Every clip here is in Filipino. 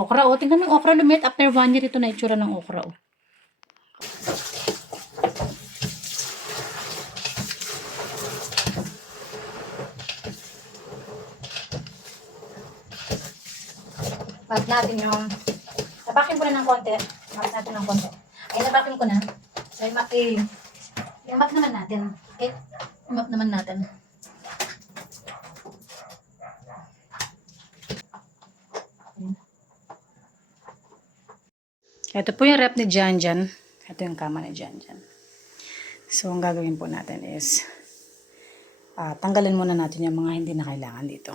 Okra, oh. Tingnan yung okra lumit. After one year, ito na itsura ng okra, oh. Pat natin yung... Nabakin ko na ng konti. Nabakin natin ng konti. Ay, nabakin ko na. So, i-map, eh, naman natin. Okay? I-map naman natin. Ito po yung rep ni Janjan. Ito yung kama ni Janjan. So, ang gagawin po natin is ah, tanggalin muna natin yung mga hindi na kailangan dito.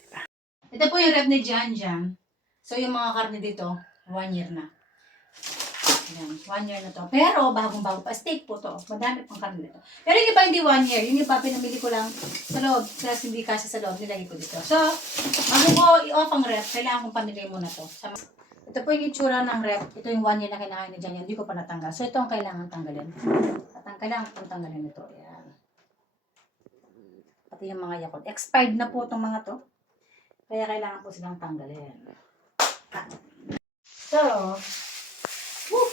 Diba? Ito po yung rep ni Janjan. So, yung mga karne dito, one year na. Ayan, one year na to. Pero, bagong-bago pa. Steak po to. Madami pang karne dito. Pero yung iba hindi one year. Yung iba pinamili ko lang sa loob. Kasi hindi kasi sa loob, nilagay ko dito. So, bago ko i-off ang rep, kailangan kong pamili muna to. Sa ito po yung itsura ng rep. Ito yung one year na kinakain ni Jan. Hindi ko pa natanggal. So, ito ang kailangan tanggalin. At ang kailangan kong tanggalin ito. Ayan. Pati yung mga yakot. Expired na po itong mga to. Kaya kailangan po silang tanggalin. Ah. So, woo,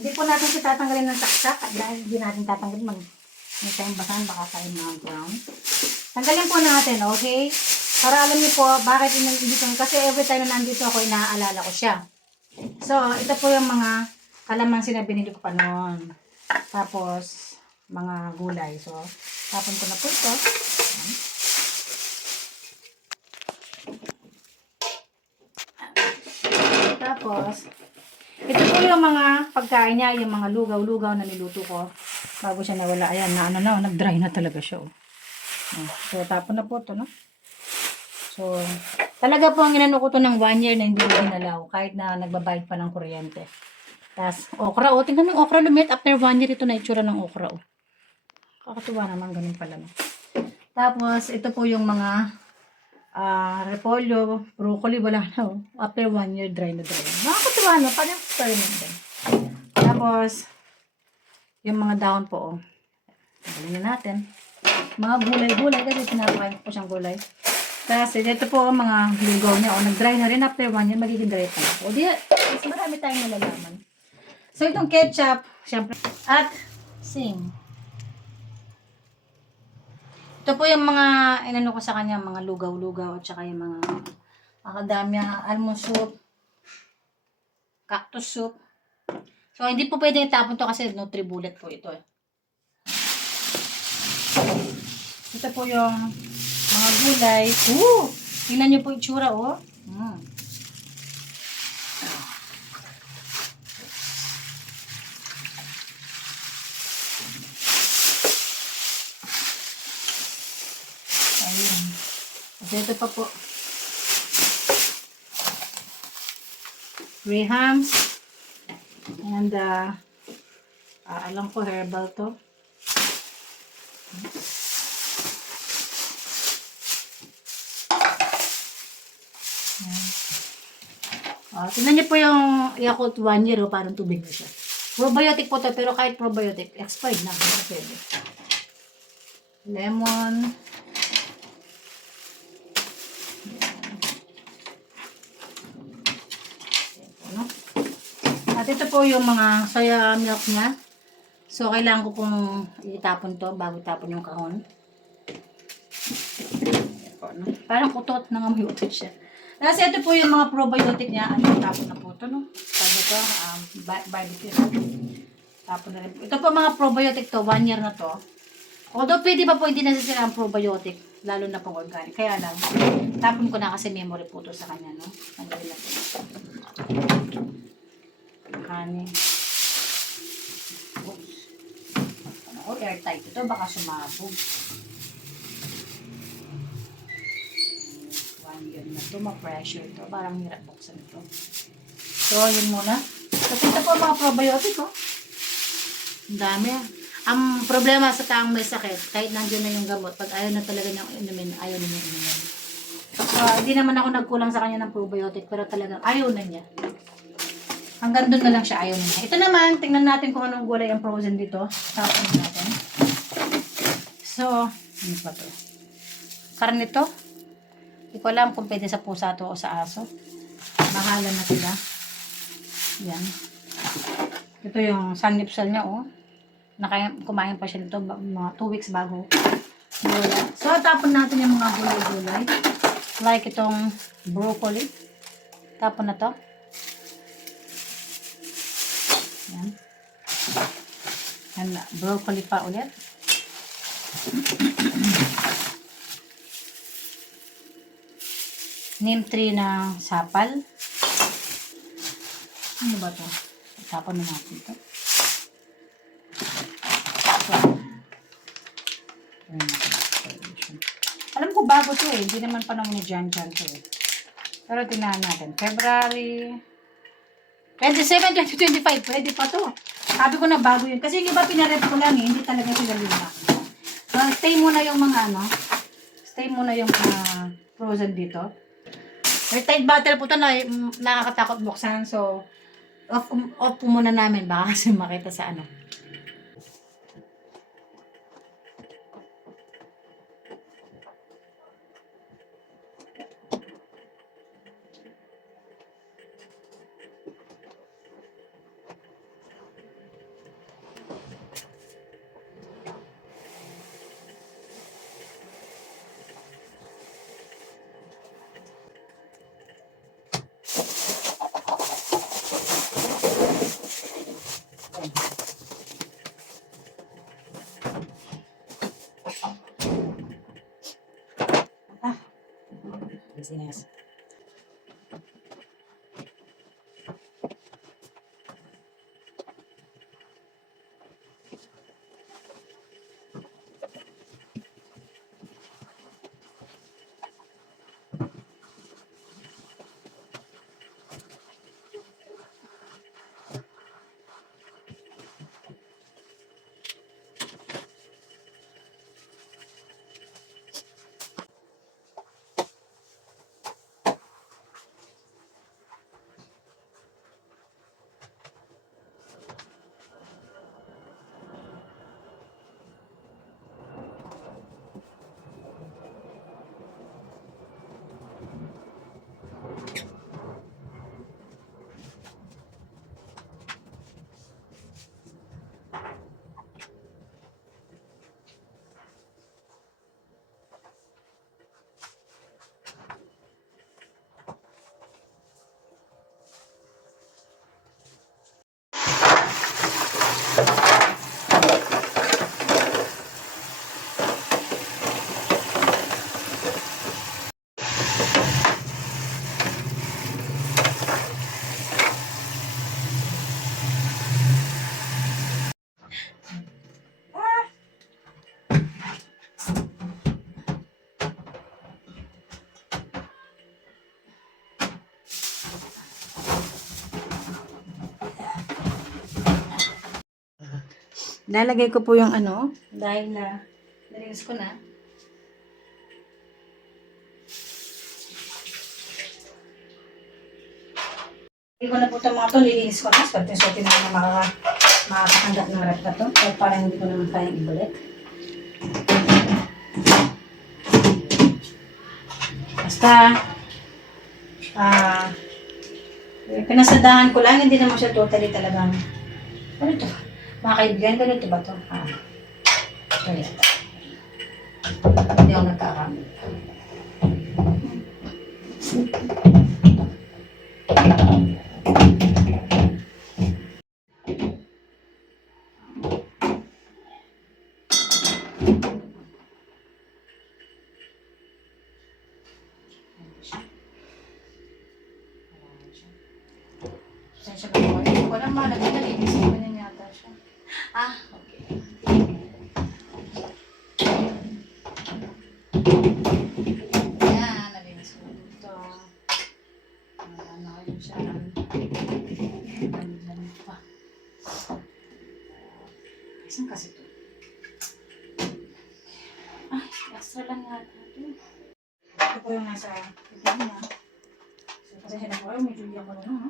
hindi po natin siya tatanggalin ng saksak. At dahil hindi natin tatanggalin, mag may tayong basahan, baka tayo mga ground. Tanggalin po natin, okay? Para alam niyo po, bakit inandito Kasi every time na nandito ako, inaalala ko siya. So, ito po yung mga kalamansi na binili ko pa noon. Tapos, mga gulay. So, tapon ko na po ito. Tapos, ito po yung mga pagkain niya, yung mga lugaw-lugaw na niluto ko. Bago siya nawala. Ayan, na ano na, nag-dry na talaga siya. Oh. Oh, So, tapon na po ito, no? So, talaga po ang inano ko to ng one year na hindi ko ginalaw. Kahit na nagbabayad pa ng kuryente. Tapos, okra, oh. Tingnan mo yung okra lumit. After one year, ito na itsura ng okra, oh. Kakatuwa naman, ganun pala, no? Tapos, ito po yung mga ah repolyo, broccoli, wala na, oh. After one year, dry na dry. Nakakatuwa, no? Parang experiment din. Tapos, yung mga dahon po, oh. Tanggalin na natin. Mga gulay-gulay, kasi pinapakain ko siyang gulay. Kasi dito po ang mga lugaw niya. O, nag-dry na rin after one year, magiging dry pa. O, di, mas marami tayong nalalaman. So, itong ketchup, syempre, at sing. Ito po yung mga, inano ko sa kanya, mga lugaw-lugaw, at saka yung mga macadamia, almond soup, cactus soup. So, hindi po pwede itapon to kasi Nutri-Bullet po ito eh. Ito po yung mga gulay. Ooh! Tingnan niyo po itsura, oh. Mm. Ayun. At ito pa po. Grahams. And, uh, ah, alam ko, herbal to. Ah, tingnan niyo po yung Yakult 1 year, oh, parang tubig na siya. Probiotic po to, pero kahit probiotic, expired na. Hindi pwede. Lemon. Ano? At ito po yung mga soya milk niya. So, kailangan ko pong itapon to bago itapon yung kahon. Po, no? Parang kutot na nga utot siya. Kasi ito po yung mga probiotic niya. Ano, tapon na po ito, no? Sabi ko, um, ba- barbecue. Tapon na rin. Ito po mga probiotic to, one year na to. Although pwede pa po hindi nasisira ang probiotic, lalo na pong organic. Kaya lang, tapon ko na kasi memory po to sa kanya, no? Tanggalin na po. Honey. Oops. Ano, oh, airtight ito, baka sumabog. One year na to, ma-pressure to. Parang hirap buksan ito. So, yun muna. Kasi ito po mga probiotic, oh. Ang dami, ah. Ang problema sa taong may sakit, kahit nandiyan na yung gamot, pag ayaw na talaga niyang inumin, ayaw na niyang inumin. So, hindi naman ako nagkulang sa kanya ng probiotic, pero talagang ayaw na niya. Hanggang doon na lang siya, ayaw na niya. Ito naman, tingnan natin kung anong gulay ang frozen dito. Tapos natin. So, ano pa to? Karne to. Hindi ko alam kung pwede sa pusa to o sa aso. bahala na sila. Yan. Ito yung sanipsal niya, oh. Nakaya, kumain pa siya nito mga 2 weeks bago. Wala. So, tapon natin yung mga gulay-gulay. Like itong broccoli. Tapon na to. Yan. Yan. Broccoli pa ulit. Neem tree na sapal. Ano ba to? Tapon na natin to. So, ayun natin. Alam ko bago to eh. Hindi naman panahon ni Jan Jan to eh. Pero tinahan natin. February 27, 2025. Pwede pa to. Sabi ko na bago yun. Kasi yung iba pinarep ko lang eh. Hindi talaga sila luma. So, stay muna yung mga ano. Stay muna yung mga frozen dito. Airtight bottle po ito na nakakatakot buksan. So, off, off po muna namin. Baka kasi makita sa ano. Lalagay ko po yung ano, dahil na narinis ko na. Hindi ko na po itong mga to, nilinis ko na. Swerte-swerte na na makaka, makakatanggap ng rep na to. Kahit parang hindi ko naman kayang ibalik. Basta, ah, pinasadahan ko lang, hindi naman siya totally talagang, ano to? Mga kaibigan, ganito ba to? Ah, ito yata. Hindi ako nagkakamali. Pasensya Saan kasi ito? Ay, extra lang yata ito. Ito po yung nasa ito niya. So, kasi na po, medyo hindi ako na, ha?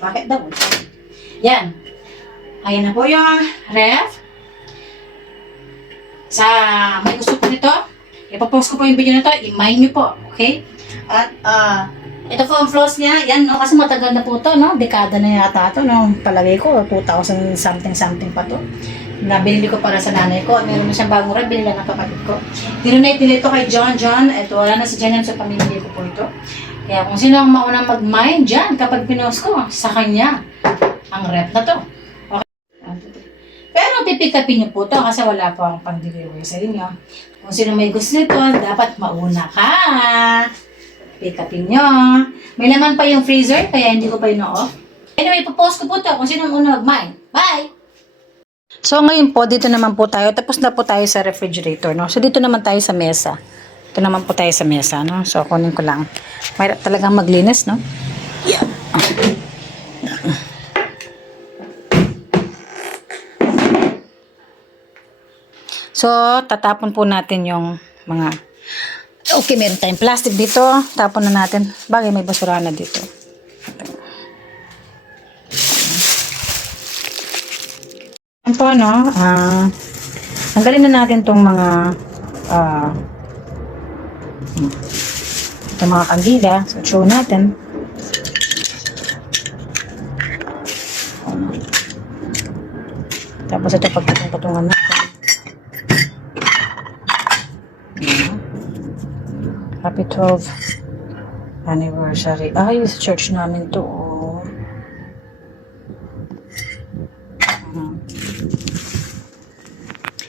Bakit daw? Yan. Ayan na po yung ref. Sa may gusto po nito, ipapost ko po yung video na to, i-mine nyo po, okay? At, ah, ito po ang floss niya, yan, no? Kasi matagal na po to, no? Dekada na yata to, no? Palagay ko, 2000 something something pa to. Nabili ko para sa nanay ko. Meron na siyang bagong ref, binila ng kapatid ko. Dinonate nila ito kay John John. Ito, wala na si John John, so pamimili ko po ito. Kaya kung sino ang maunang mag-mine dyan, kapag pinost ko, sa kanya, ang rep na to. Pero pipick upin niyo po to kasi wala po akong pang-delivery sa inyo. Kung sino may gusto nito, dapat mauna ka. Pick upin nyo. May laman pa yung freezer, kaya hindi ko pa yun off. Anyway, ipopost ko po to kung sino ang una mag-mine. Bye! So ngayon po, dito naman po tayo. Tapos na po tayo sa refrigerator, no? So dito naman tayo sa mesa. Ito naman po tayo sa mesa, no? So kunin ko lang. Mahirap talagang maglinis, no? Yeah. So, tatapon po natin yung mga... Okay, meron tayong plastic dito. Tapon na natin. Bagay, may basura na dito. Yan po, no? Ah, tanggalin na natin tong mga... ah itong mga kandila. So, show natin. Tapos ito pagpatungan natin. Happy 12th anniversary. Ah, yung church namin to. Oh. Mhm.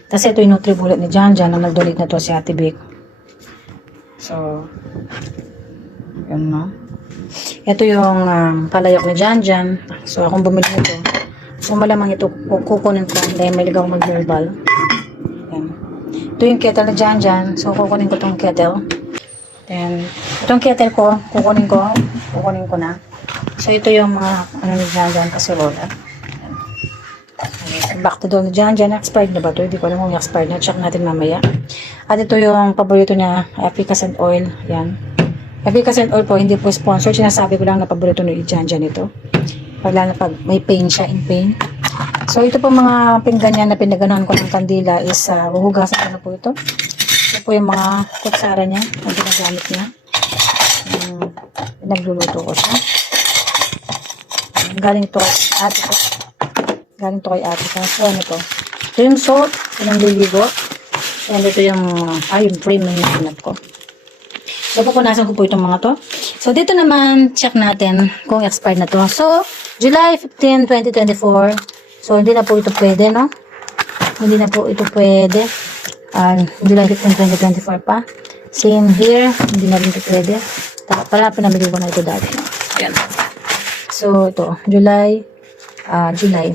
Tapos ito yung Nutribullet ni Jan Jan na nag-donate na to si Ate Vic. Yun no. Ito yung um, palayok ni Jan Jan. So, akong bumili nito. So, malamang ito ku- kukunin ko dahil may ligaw mag-verbal. Ito yung kettle ni Jan Jan. So, kukunin ko tong kettle. Then, itong kettle ko, kukunin ko, kukunin ko na. So, ito yung mga, ano ni Jan Jan kasi wala. Back to doon Jan Jan, expired na ba ito? Hindi ko alam kung expired na. Check natin mamaya. At ito yung paborito niya, efficacy oil. Yan. Efficacy oil po, hindi po sponsored. Sinasabi ko lang na paborito ni Jan Jan ito. Pag lalo pag may pain siya, in pain. So, ito po mga pinggan niya na pinaganahan ko ng kandila is uh, huhugasan ko na po ito. Ito po yung mga kutsara niya na ginagamit niya. Um, nagluluto ko siya. Galing kay ate ko. Galing ito kay ate ko. So, ano to? Yung salt. Yung liligo. And ito yung, ah, yung frame na hinahanap ko. So, pupunasan ko po itong mga to. So, dito naman, check natin kung expired na to. So, July 15, 2024. So, hindi na po ito pwede, no? Hindi na po ito pwede. Ah, July 15, 2024 pa. Same here. Hindi na rin ito pwede. Ta- Pala, pinamili ko na ito dati. No? Ayan. So, ito. July. ah July.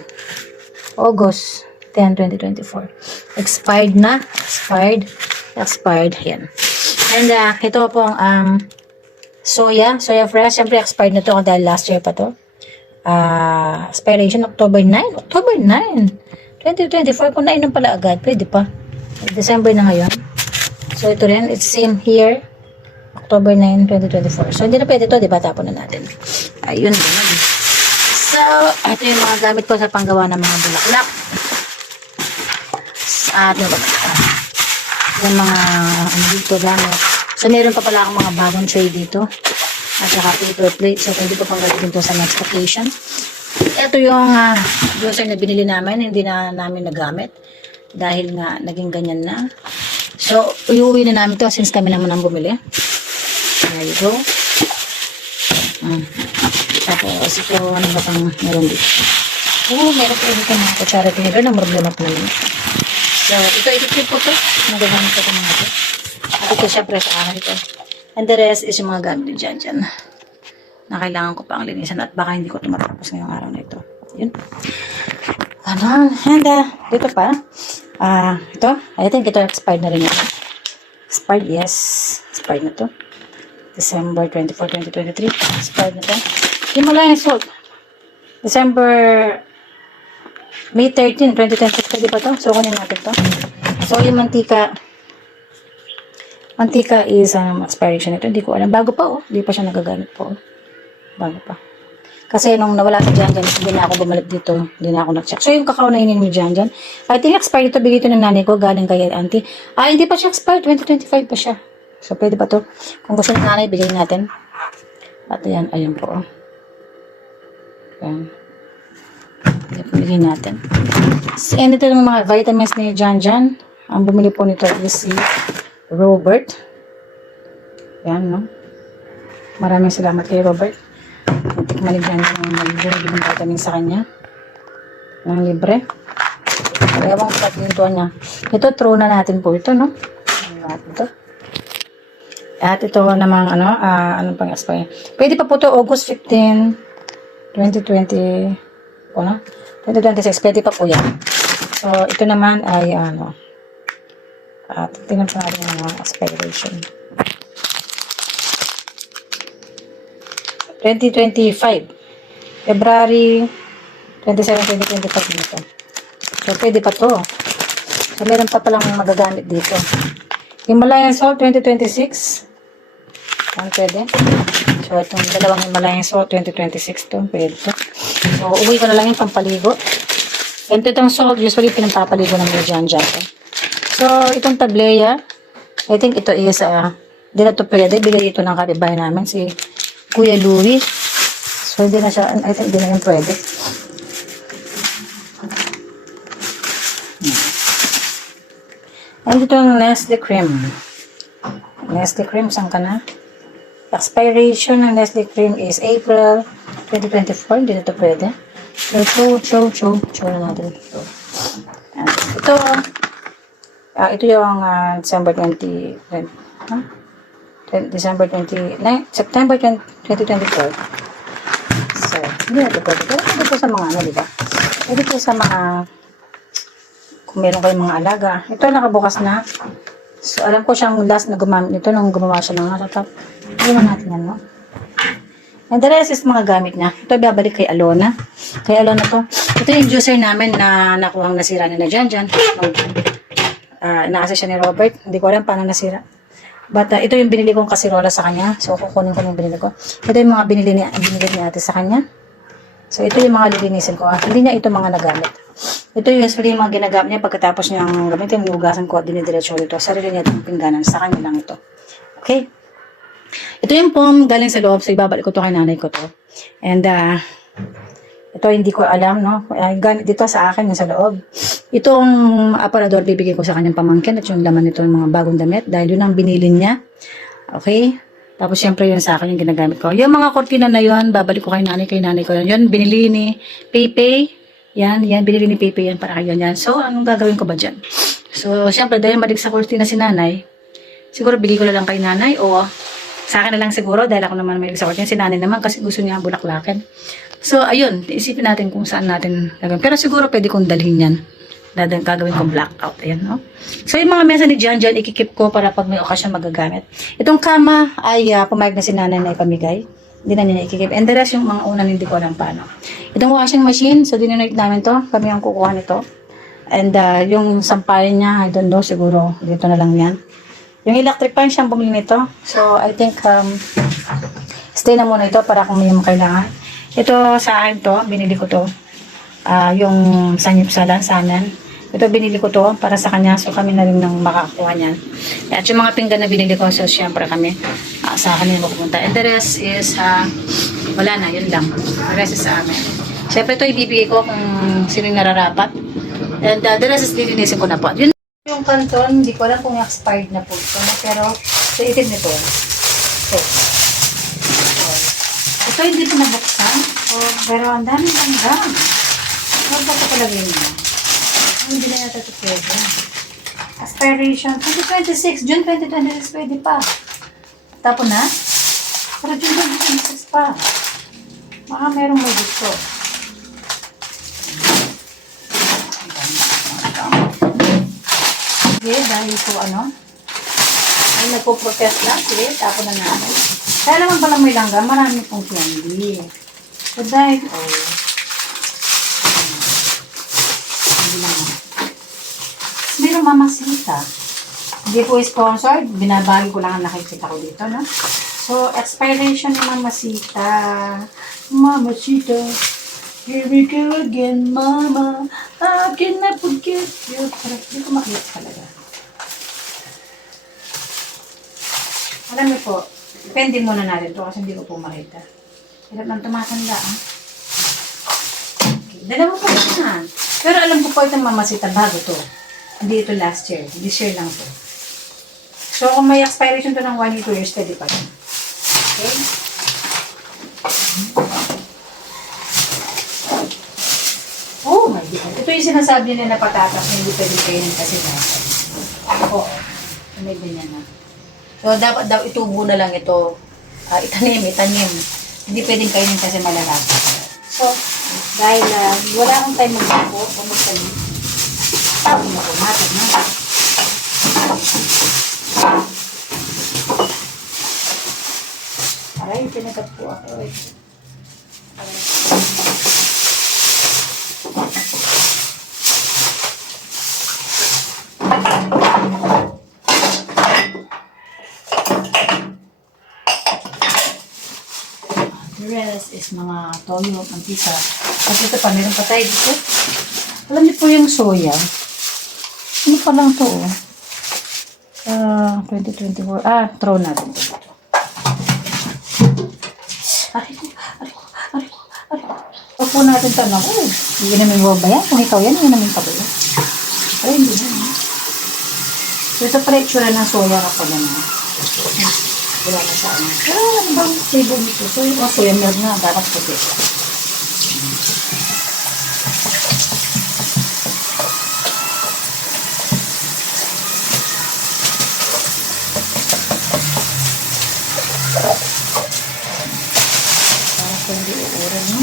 August 10, 2024. Expired na. Expired. Expired. Yan. And uh, ito po ang um, soya. Soya fresh. Siyempre, expired na to dahil last year pa to. Ah, expiration October 9. October 9. 2024. Kung nainom pala agad, pwede pa. December na ngayon. So, ito rin. It's same here. October 9, 2024. So, hindi na pwede to, di ba? Tapon na natin. Ayun. ganun. So, ito yung mga gamit ko sa panggawa ng mga bulaklak. Sa ano ba? Yung mga ano dito gamit. So, meron pa pala akong mga bagong tray dito. At saka paper plate. So, pwede ko pang gamitin to sa next occasion. Ito yung uh, juicer na binili namin. Hindi na namin nagamit. Dahil nga, naging ganyan na. So, iuwi na namin to since kami naman ang bumili. There you go. Mm. Tapos, ito, ano ba pang meron dito? Oo, meron po dito mga kutsara tinidor na problema pa naman. So, ito, ito po to. Nagagamit ko ito mga ito. At ito, syempre, sa ito. And the rest is yung mga gamit dyan dyan. Na kailangan ko pang linisan at baka hindi ko ito matapos ngayong araw na ito. Yun. Ano? And, uh, dito pa. Ah, ito. I think ito expired na rin ito. Expired, yes. Expired na to. December 24, 2023. Expired na to. Yung salt. December May 13, 2026, pwede ba to? So, kunin natin to. So, yung mantika, mantika is, um, expiration nito. Hindi ko alam. Bago pa, oh. Hindi pa siya nagagamit po. Bago pa. Kasi nung nawala si Jan Jan, hindi na ako bumalik dito. Hindi na ako nag-check. So, yung kakao na ininom ni Jan Jan, I think expired ito, bigay ito ng nanay ko, galing kay auntie. Ah, hindi pa siya expired. 2025 pa siya. So, pwede ba to? Kung gusto ng nanay, bigay natin. At ayan, ayan po. oh. Ayan. Bigay natin. And ito yung mga vitamins ni Jan Jan. Ang bumili po nito is si Robert. Yan, no? Maraming salamat kay Robert. Natikman ni Jan Jan ang magbibigay ng vitamins sa kanya. Ng libre. Ewan ko ito niya. Ito, throw na natin po ito, no? Natin ito. At ito namang, ano, ah, ano pang expire. Pwede pa po ito, August 15, 2020, ano? 2026, pwede pa po yan. So, ito naman ay, ano, at tingnan po natin ang mga expiration. 2025. February 27, 2025 dito. So, pwede pa to. So, meron pa palang magagamit dito. Himalayan Salt 2026. Yan, pwede. So, itong dalawang Himalayan Salt 2026 to. Pwede to. So, uwi ko na lang yung pampaligo. Ito itong salt, usually pinampapaligo ng mga dyan dyan. So, itong tableya, I think ito is, uh, di na to pwede. Bigay ito ng karibay namin, si Kuya Louie. So, hindi na siya, I think, hindi na yun pwede. And itong Nestle Cream. Nestle Cream, saan ka na? Expiration ng Nestle Cream is April 2024. Hindi na ito pwede. So, chow, chow, chow. Chow na natin ito. Yan. Ito, ah, ito yung ah, December 20, huh? December 20, na, September 20, 2024. So, hindi na ito pwede. Pero pwede po sa mga ano, di ba? Pwede po sa mga kung meron kayong mga alaga. Ito nakabukas na. So, alam ko siyang last na gumamit nito nung gumawa siya ng tatap. Iwan natin yan, no? And the rest is mga gamit niya. Ito babalik kay Alona. Kay Alona to. Ito yung juicer namin na nakuhang nasira na na dyan dyan. Uh, naasa siya ni Robert. Hindi ko alam paano nasira. But uh, ito yung binili kong kasirola sa kanya. So, kukunin ko yung binili ko. Ito yung mga binili ni, binili ni ate sa kanya. So, ito yung mga lilinisin ko. Ah. Hindi niya ito mga nagamit. Ito yung usually yung mga ginagamit niya pagkatapos niyang gamitin, nugasan ko at dinidiretso dito. Sarili niya itong pingganan. Sa kanya lang ito. Okay? Ito yung pom galing sa loob. So, ibabalik ko to kay nanay ko to. And, uh, ito hindi ko alam, no? Gamit dito sa akin, yung sa loob. Itong aparador, bibigay ko sa kanyang pamangkin at yung laman nito ng mga bagong damit dahil yun ang binili niya. Okay? Tapos, syempre, yun sa akin yung ginagamit ko. Yung mga kortina na yun, babalik ko kay nanay, kay nanay ko yun. Yun, binili ni Pepe. Yan, yan, binili ni Pepe yan para kayo yan. So, anong gagawin ko ba dyan? So, syempre, dahil madig sa kortina si nanay, siguro bigay ko na lang kay nanay o sa akin na lang siguro dahil ako naman may sa kortina. Si nanay naman kasi gusto niya bulaklakin. So, ayun, isipin natin kung saan natin gagawin. Pero siguro pwede kong dalhin yan. Dadang gagawin kong blackout. Ayan, no? So, yung mga mesa ni John John, ikikip ko para pag may okasyon magagamit. Itong kama ay uh, pumayag na si nanay na ipamigay. Hindi na niya ikikip. And the rest, yung mga unan, hindi ko alam paano. Itong washing machine, so dinunite namin to. Kami ang kukuha nito. And uh, yung sampayan niya, I don't know, siguro dito na lang yan. Yung electric fan siyang bumili nito. So, I think, um, stay na muna ito para kung may kailangan. Ito sa akin to, binili ko to. Ah, yung sanyip salan, sanan. Ito binili ko to para sa kanya. So kami na rin nang makakuha niyan. At yung mga pinggan na binili ko, so syempre kami ah, sa akin yung mapupunta. And the rest is, ah, wala na, yun lang. The rest is sa amin. Syempre ito ibibigay ko kung sino yung nararapat. And uh, the rest is lilinisin ko na po. Yun yung kanton, hindi ko alam kung expired na po ito. Pero sa itin nito. So, ito hindi pa nabuksan. Oh, pero ang daming langgam. Ano ba ito palagay niya? Hindi na yata ito pwede. Aspiration 2026. June 2026 pwede pa. Tapo na? Para dyan ba yung pa? Baka meron may gusto. Sige, dahil po ano, ay nagpo-protest lang. Sige, tapo na natin. Kaya naman pala may langga, marami pong candy. So dahil, oh, hindi naman. Meron mamasita. Meron hindi po sponsored. Binabago ko lang ang nakikita ko dito, no? So, expiration ni Mamasita. Mamasita. Here we go again, Mama. I forget you? Parang hindi ko makita talaga. Alam niyo po, depende muna natin to kasi hindi ko po makita. Hirap lang tumatanda, ah. Okay. Dalawa po yan. Pero alam ko po itong Mamasita bago to. Hindi ito last year. This year lang to. So, kung may expiration to ng 1 year, 2 years, pwede pa rin. Okay? Oh my God. Ito yung sinasabi nila na patatas na hindi pwede kainin kasi nasa. Oo. May ganyan na. So, dapat daw itubo na lang ito. Ah, itanim, itanim. Hindi pwedeng kainin kasi malalasa. So, dahil ah, wala akong time magbuko, pumagtanim. Tapos na po, matag na. Aray, pinagat po ako. eh. Rest is mga toyo, mantika. At ito pa, meron pa tayo dito. Alam niyo po yung soya. Ano pa lang to, oh. Ah, 2024. Ah, throw natin. Aray po natin ito, naku. Hindi namin ba yan? Kung ikaw yan, hindi namin pa ba hindi na. So, ito pala itsura ng soya kapag ano. Wala na sa ano. Ah, ano bang table nito? So, yung oh, soya milk na, dapat puti. Para sa hindi uuran, no?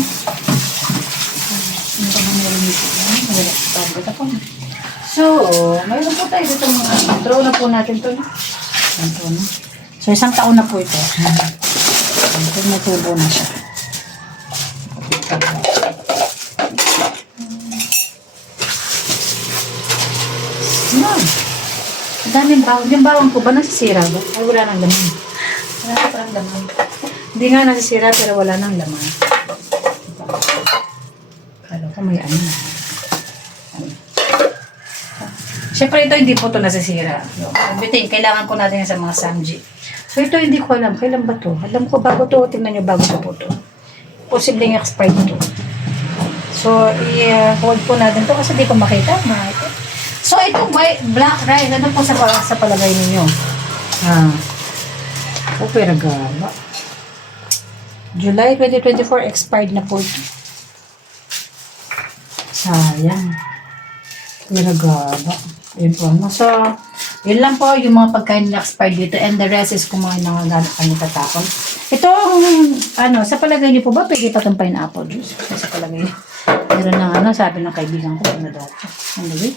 Ano ba nga meron dito? Ano? Wala. Pagod ako. So, mayroon po tayo dito mga throw na po natin to. Ito, no? So, isang taon na po ito. Ito, may tubo na siya. Yan. Ang daming bawang. Yung bawang ko ba nasisira ba? Ay, wala nang laman. Wala na parang laman. Hindi nga nasisira pero wala nang laman. Kala ko may. Ano. Siyempre ito hindi po ito nasisira. No? Bitin, kailangan po natin yan sa mga samji. So ito hindi ko alam. Kailan ba to? Alam ko bago to. Tingnan nyo bago to po to. Posibleng expired to. So i-hold po natin to kasi di ko makita. Makita. So ito white, black rice. Ano po sa, sa palagay ninyo? Ah. Opera gaba. July 2024 expired na po ito. Sayang. Opera gaba. Yun po. So, yun lang po yung mga pagkain na expired dito and the rest is kung mga nangaganap kami tatapon. Ito, ano, sa palagay niyo po ba pwede pa itong pineapple juice? Sa palagay niyo. Meron na ano, sabi ng kaibigan ko, ano daw. Anyway.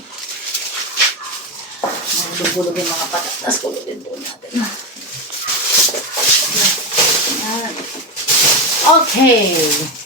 Nagulog yung mga patatas. Kulugin po natin. Okay.